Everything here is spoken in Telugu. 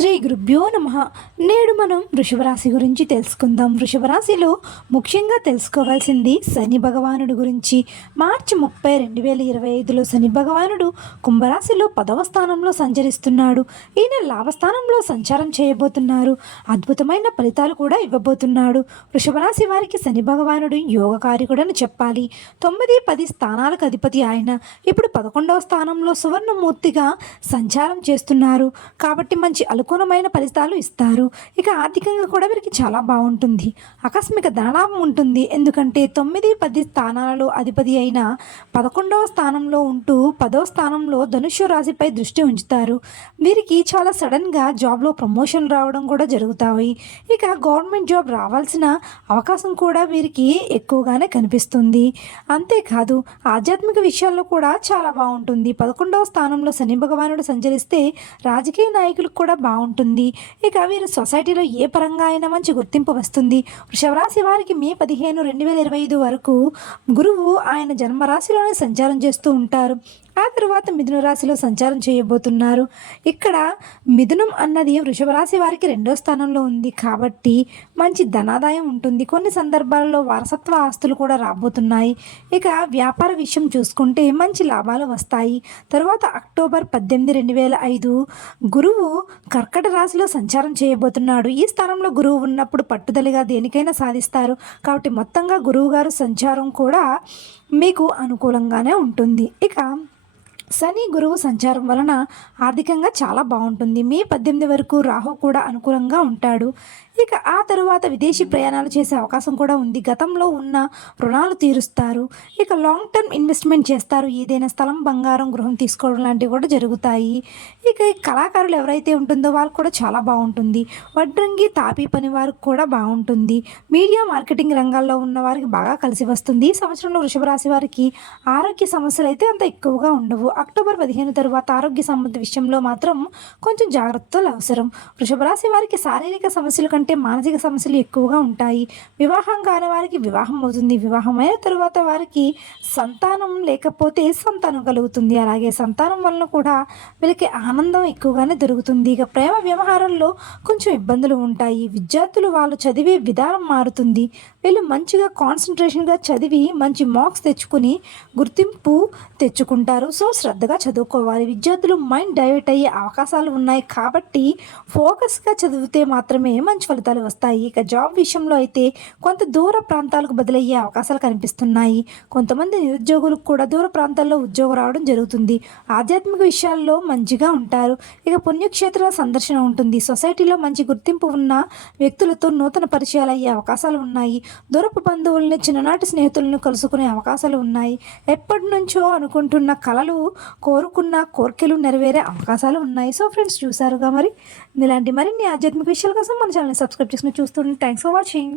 శ్రీ గురుభ్యో నమ. నేడు మనం వృషభరాశి గురించి తెలుసుకుందాం. వృషభరాశిలో ముఖ్యంగా తెలుసుకోవాల్సింది శని భగవానుడి గురించి. మార్చి ముప్పై రెండు వేల ఇరవై ఐదులో శని భగవానుడు కుంభరాశిలో పదవ స్థానంలో సంచరిస్తున్నాడు. ఈయన లాభస్థానంలో సంచారం చేయబోతున్నారు. అద్భుతమైన ఫలితాలు కూడా ఇవ్వబోతున్నాడు. వృషభరాశి వారికి శని భగవానుడు యోగకారికుడని చెప్పాలి. తొమ్మిది పది స్థానాలకు అధిపతి ఆయన. ఇప్పుడు పదకొండవ స్థానంలో సువర్ణమూర్తిగా సంచారం చేస్తున్నారు. కాబట్టి మంచి అనుకూలమైన ఫలితాలు ఇస్తారు. ఇక ఆర్థికంగా కూడా వీరికి చాలా బాగుంటుంది. ఆకస్మిక ధనలాభం ఉంటుంది. ఎందుకంటే తొమ్మిది పది స్థానాలలో అధిపతి అయిన పదకొండవ స్థానంలో ఉంటూ పదవ స్థానంలో ధనుష్య రాశిపై దృష్టి ఉంచుతారు. వీరికి చాలా సడన్గా జాబ్లో ప్రమోషన్ రావడం కూడా జరుగుతాయి. ఇక గవర్నమెంట్ జాబ్ రావాల్సిన అవకాశం కూడా వీరికి ఎక్కువగానే కనిపిస్తుంది. అంతేకాదు ఆధ్యాత్మిక విషయాల్లో కూడా చాలా బాగుంటుంది. పదకొండవ స్థానంలో శని భగవానుడు సంచరిస్తే రాజకీయ నాయకులకు కూడా బాగుంటుంది ఇక వీరు సొసైటీలో ఏ పరంగా అయినా మంచి గుర్తింపు వస్తుంది. వృషభరాశి వారికి మే పదిహేను రెండు వేల ఇరవై ఐదు వరకు గురువు ఆయన జన్మరాశిలోనే సంచారం చేస్తూ ఉంటారు. ఆ తర్వాత మిథున రాశిలో సంచారం చేయబోతున్నారు. ఇక్కడ మిథునం అన్నది వృషభ రాశి వారికి రెండో స్థానంలో ఉంది. కాబట్టి మంచి ధనాదాయం ఉంటుంది. కొన్ని సందర్భాల్లో వారసత్వ ఆస్తులు కూడా రాబోతున్నాయి. ఇక వ్యాపార విషయం చూసుకుంటే మంచి లాభాలు వస్తాయి. తర్వాత అక్టోబర్ పద్దెనిమిది రెండు వేల ఐదు గురువు కర్కట రాశిలో సంచారం చేయబోతున్నాడు. ఈ స్థానంలో గురువు ఉన్నప్పుడు పట్టుదలగా దేనికైనా సాధిస్తారు. కాబట్టి మొత్తంగా గురువు గారు సంచారం కూడా మీకు అనుకూలంగానే ఉంటుంది. ఇక శని గురువు సంచారం వలన ఆర్థికంగా చాలా బాగుంటుంది. మే పద్దెనిమిది వరకు రాహు కూడా అనుకూలంగా ఉంటాడు. ఇక ఆ తరువాత విదేశీ ప్రయాణాలు చేసే అవకాశం కూడా ఉంది. గతంలో ఉన్న రుణాలు తీరుస్తారు. ఇక లాంగ్ టర్మ్ ఇన్వెస్ట్మెంట్ చేస్తారు. ఏదైనా స్థలం బంగారం గృహం తీసుకోవడం లాంటివి కూడా జరుగుతాయి. ఇక ఈ కళాకారులు ఎవరైతే ఉంటుందో వాళ్ళు కూడా చాలా బాగుంటుంది. వడ్రంగి తాపీ పని వారికి కూడా బాగుంటుంది. మీడియా మార్కెటింగ్ రంగాల్లో ఉన్న వారికి బాగా కలిసి వస్తుంది. ఈ సంవత్సరంలో వృషభ రాశి వారికి ఆరోగ్య సమస్యలు అయితే అంత ఎక్కువగా ఉండవు. అక్టోబర్ పదిహేను తరువాత ఆరోగ్య సంబంధ విషయంలో మాత్రం కొంచెం జాగ్రత్తలు అవసరం. వృషభ రాశి వారికి శారీరక సమస్యల కంటే మానసిక సమస్యలు ఎక్కువగా ఉంటాయి. వివాహం కాని వారికి వివాహం అవుతుంది. వివాహం అయిన తరువాత వారికి సంతానం లేకపోతే సంతానం కలుగుతుంది. అలాగే సంతానం వలన కూడా వీళ్ళకి ఆనందం ఎక్కువగానే దొరుకుతుంది. ఇక ప్రేమ వ్యవహారంలో కొంచెం ఇబ్బందులు ఉంటాయి. విద్యార్థులు వాళ్ళు చదివే విధానం మారుతుంది. వీళ్ళు మంచిగా కాన్సన్ట్రేషన్గా చదివి మంచి మార్క్స్ తెచ్చుకుని గుర్తింపు తెచ్చుకుంటారు. సో శ్రద్ధగా చదువుకోవాలి. విద్యార్థులు మైండ్ డైవర్ట్ అయ్యే అవకాశాలు ఉన్నాయి కాబట్టి ఫోకస్గా చదివితే మాత్రమే మంచి ఫలితాలు వస్తాయి. ఇక జాబ్ విషయంలో అయితే కొంత దూర ప్రాంతాలకు బదిలయ్యే అవకాశాలు కనిపిస్తున్నాయి. కొంతమంది నిరుద్యోగులకు కూడా దూర ప్రాంతాల్లో ఉద్యోగం రావడం జరుగుతుంది. ఆధ్యాత్మిక విషయాల్లో మంచిగా ఉంటారు. ఇక పుణ్యక్షేత్ర సందర్శన ఉంటుంది. సొసైటీలో మంచి గుర్తింపు ఉన్న వ్యక్తులతో నూతన పరిచయాలు అయ్యే అవకాశాలు ఉన్నాయి. దూరపు బంధువుల్ని చిన్ననాటి స్నేహితులను కలుసుకునే అవకాశాలు ఉన్నాయి. ఎప్పటి నుంచో అనుకుంటున్న కళలు కోరుకున్న కోరికలు నెరవేరే అవకాశాలు ఉన్నాయి. సో ఫ్రెండ్స్ చూసారుగా మరి? ఇలాంటి మరిన్ని ఆధ్యాత్మిక విషయాల కోసం మన ఛానల్ సబ్స్క్రైబ్ చేసుకుని చూస్తుంటే థ్యాంక్స్ ఫర్ వాచింగ్